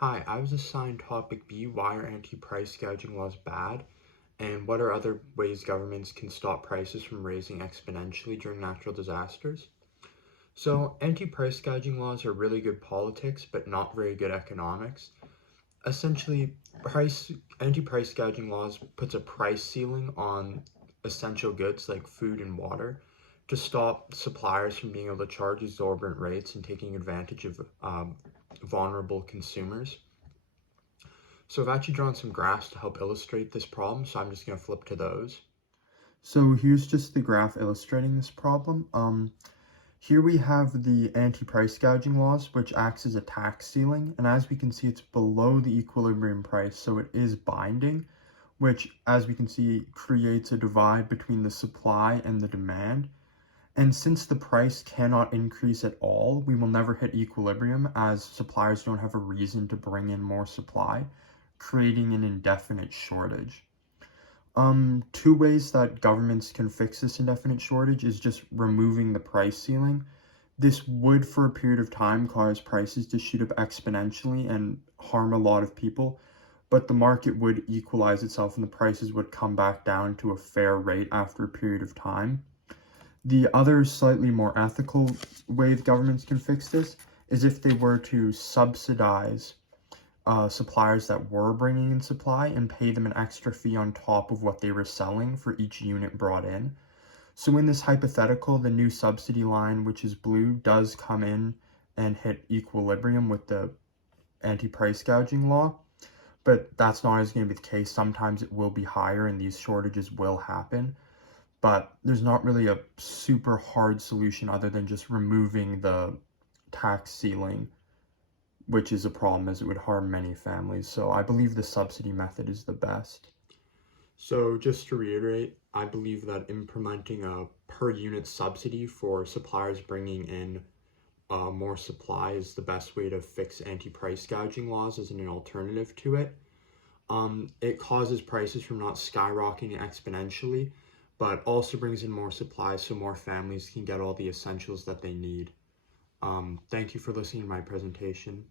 Hi, I was assigned topic B, why are anti-price gouging laws bad? And what are other ways governments can stop prices from raising exponentially during natural disasters? So, anti-price gouging laws are really good politics, but not very good economics. Essentially, price anti-price gouging laws puts a price ceiling on essential goods like food and water to stop suppliers from being able to charge exorbitant rates and taking advantage of vulnerable consumers. So I've actually drawn some graphs to help illustrate this problem, so I'm just going to flip to those. So here's just the graph illustrating this problem. Here we have the anti-price gouging laws, which acts as a tax ceiling. And as we can see, it's below the equilibrium price, so it is binding, which, as we can see, creates a divide between the supply and the demand. And since the price cannot increase at all, we will never hit equilibrium as suppliers don't have a reason to bring in more supply, creating an indefinite shortage. Two ways that governments can fix this indefinite shortage is just removing the price ceiling. This would, for a period of time, cause prices to shoot up exponentially and harm a lot of people, but the market would equalize itself and the prices would come back down to a fair rate after a period of time. The other slightly more ethical way the governments can fix this is if they were to subsidize suppliers that were bringing in supply and pay them an extra fee on top of what they were selling for each unit brought in. So in this hypothetical, the new subsidy line, which is blue, does come in and hit equilibrium with the anti-price gouging law, but that's not always going to be the case. Sometimes it will be higher and these shortages will happen, but there's not really a super hard solution other than just removing the tax ceiling, which is a problem as it would harm many families. So I believe the subsidy method is the best. So just to reiterate, I believe that implementing a per unit subsidy for suppliers bringing in more supply is the best way to fix anti-price gouging laws as an alternative to it. It causes prices from not skyrocketing exponentially, but also brings in more supply so more families can get all the essentials that they need. Thank you for listening to my presentation.